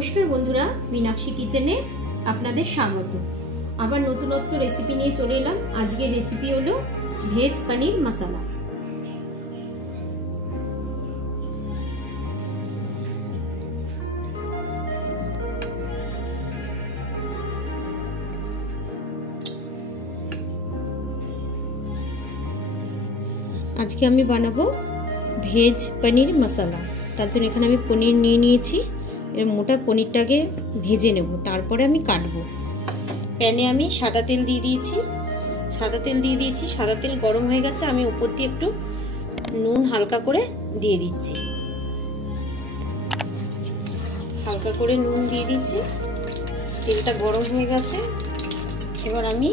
নমস্কার বন্ধুরা, মীনাক্ষী কিচেনে আপনাদের স্বাগত। আবার নতুনত্ব রেসিপি নিয়ে চলে এলাম। আজকের রেসিপি হলো ভেজ পনির মশলা। আজকে আমি বানাবো ভেজ পনির মশলা। তার জন্য এখানে আমি পনির নিয়ে নিয়েছি। এর মোটা পনিরটাকে ভেজে নেব, তারপরে আমি কাটবো। প্যানে আমি সাদা তেল দিয়ে দিয়েছি। সাদা তেল গরম হয়ে গেছে। আমি উপর দিয়ে একটু নুন হালকা করে দিয়ে দিচ্ছি। হালকা করে নুন দিয়ে দিচ্ছি। তেলটা গরম হয়ে গেছে। এবার আমি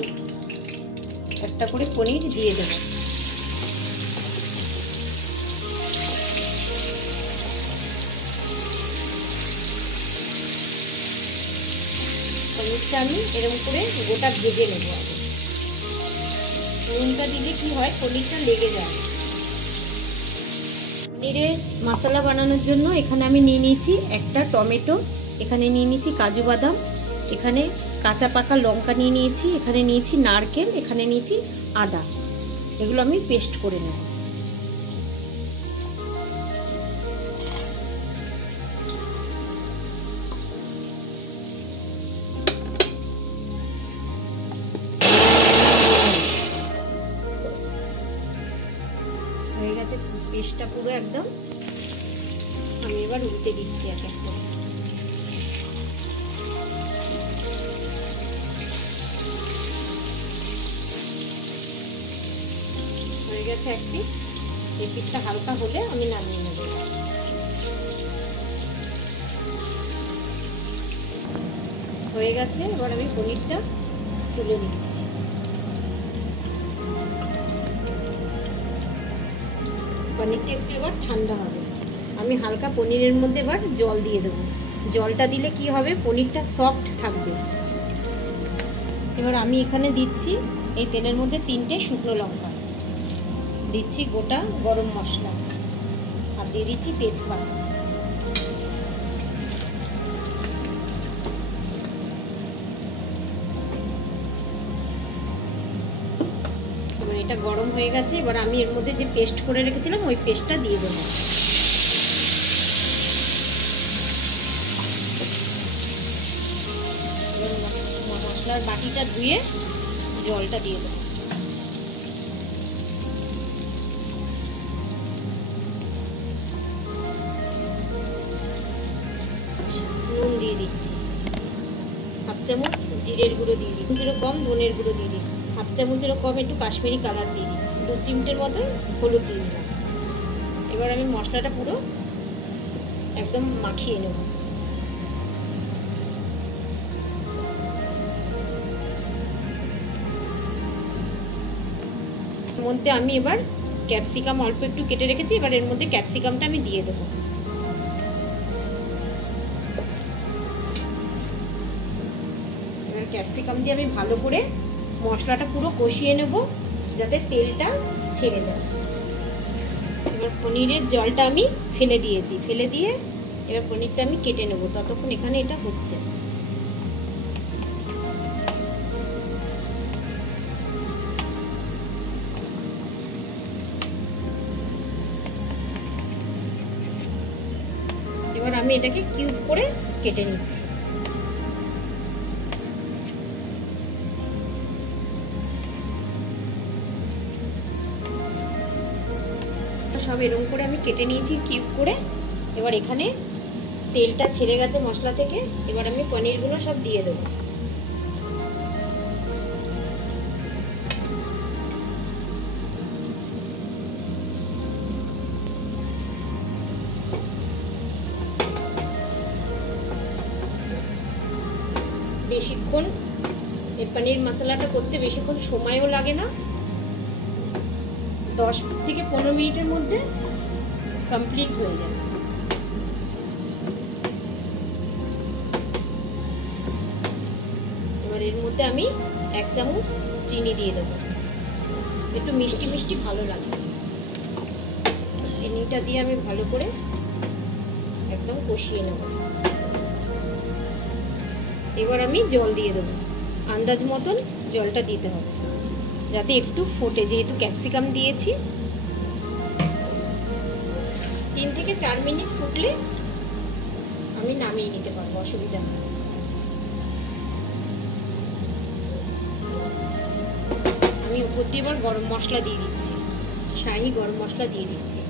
একটা করে পনির দিয়ে দেবো। পনিরটা আমি এরকম করে গোটা ভেজে নেব। নুনটা দিলে কি হয়, পনিরটা লেগে যায়। পনিরের মশলা বানানোর জন্য এখানে আমি নিয়ে নিয়েছি একটা টমেটো, এখানে নিয়ে নিয়েছি কাজু বাদাম, এখানে কাঁচা পাকা লঙ্কা নিয়ে নিয়েছি, এখানে নিয়েছি নারকেল, এখানে নিয়েছি আদা। এগুলো আমি পেস্ট করে নেব। হয়ে গেছে পেস্টটা পুরো একদম। আমি এবার উল্টে দিচ্ছি এক এক করে। হয়ে গেছে এক পিস। এই পিসটা হালকা হলে আমি নামিয়ে নেব। হয়ে গেছে। এবার আমি পনিরটা তুলে নিচ্ছি। পনিরটা একটু এবার ঠান্ডা হবে। আমি হালকা পনিরের মধ্যে এবার জল দিয়ে দেবো। জলটা দিলে কি হবে, পনিরটা সফট থাকবে। এবার আমি এখানে দিচ্ছি এই তেলের মধ্যে 3টে শুকনো লঙ্কা দিচ্ছি, গোটা গরম মশলা, আর দিয়ে দিচ্ছি তেজপাতা। এটা গরম হয়ে গেছে। এবার আমি এর মধ্যে যে পেস্ট করে রেখেছিলাম ওই পেস্টটা দিয়ে দেবো। মশলার বাটিটা ধুয়ে জলটা দিয়ে দেবো। নুন দিয়ে দিচ্ছি, হাফ চামচ জিরের গুঁড়ো দিয়ে দিই, কম ধনের গুঁড়ো দিয়ে দিই, হাফ চামচেরও কম একটু কাশ্মীরি কালার দিয়ে দিচ্ছি, 2 চিমটের মতো হলুদ দিয়ে দিলাম। এবার আমি মশলাটা পুরো একদম মাখিয়ে নেব। এর মধ্যে আমি এবার ক্যাপসিকাম অল্প একটু কেটে রেখেছি। এবার এর মধ্যে ক্যাপসিকামটা আমি দিয়ে দেবো। ক্যাপসিকাম দিয়ে আমি ভালো করে মশলাটা পুরো কষিয়ে নেব, যাতে তেলটা ছেড়ে যায়। এবার পনিরের জলটা আমি ফেলে দিয়েছি। ফেলে দিয়ে এবার পনিরটা আমি কেটে নেব। ততক্ষণ এখানে এটা হচ্ছে। এবার আমি এটাকে কিউব করে কেটে নিচ্ছি। সব এরকম করে আমি কেটে নিয়েছি কিউব করে। এবার এখানে তেলটা ছেড়ে গেছে মশলা থেকে। এবার আমি পনিরগুলো সব দিয়ে দেবো। বেশিক্ষণ এই পনির মশলাটা করতে বেশিক্ষণ সময়ও লাগে না। 10 থেকে 15 মিনিটের মধ্যে কমপ্লিট হয়ে যাবে। এবার এর মধ্যে আমি 1 চামচ চিনি দিয়ে দেবো। একটু মিষ্টি মিষ্টি ভালো লাগে। চিনিটা দিয়ে আমি ভালো করে একদম কষিয়ে নেব। এবার আমি জল দিয়ে দেবো, আন্দাজ মতন জলটা দিতে হবে যাতে একটু ফোটে, যেহেতু ক্যাপসিকাম দিয়েছি। 3 থেকে 4 মিনিট ফুটলে আমি নামিয়ে নিতে পারবো, অসুবিধা নেই। আমি উপর দিয়ে এবার গরম মশলা দিয়ে দিচ্ছি, শাহি গরম মশলা দিয়ে দিচ্ছি।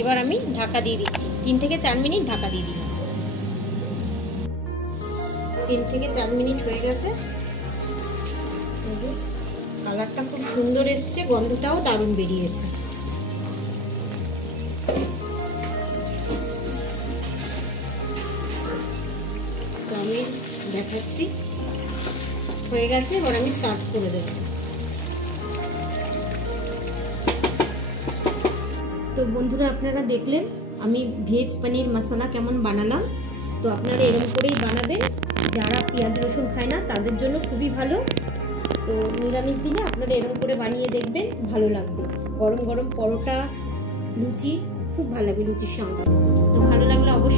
এবার আমি ঢাকা দিয়ে দিচ্ছি, 3 থেকে 4 মিনিট ঢাকা দিয়ে দিলাম। 3 থেকে 4 মিনিট হয়ে গেছে। কালারটা খুব সুন্দর এসছে, গন্ধটাও দারুণ বেরিয়েছে। তো আমি দেখাচ্ছি হয়ে গেছে, এবার আমি সার্ভ করে দেব। তো বন্ধুরা, আপনারা দেখলেন আমি ভেজ পনির মশলা কেমন বানালাম। তো আপনারা এরকম করেই বানাবেন, যারা পেঁয়াজ রসুন খায় না তাদের জন্য খুবই ভালো। তো নিরামিষ দিনে আপনারা এরকম করে বানিয়ে দেখবেন, ভালো লাগবে। গরম গরম পরোটা, লুচি খুব ভালো লাগবে লুচির সঙ্গে। তো ভালো লাগলে অবশ্যই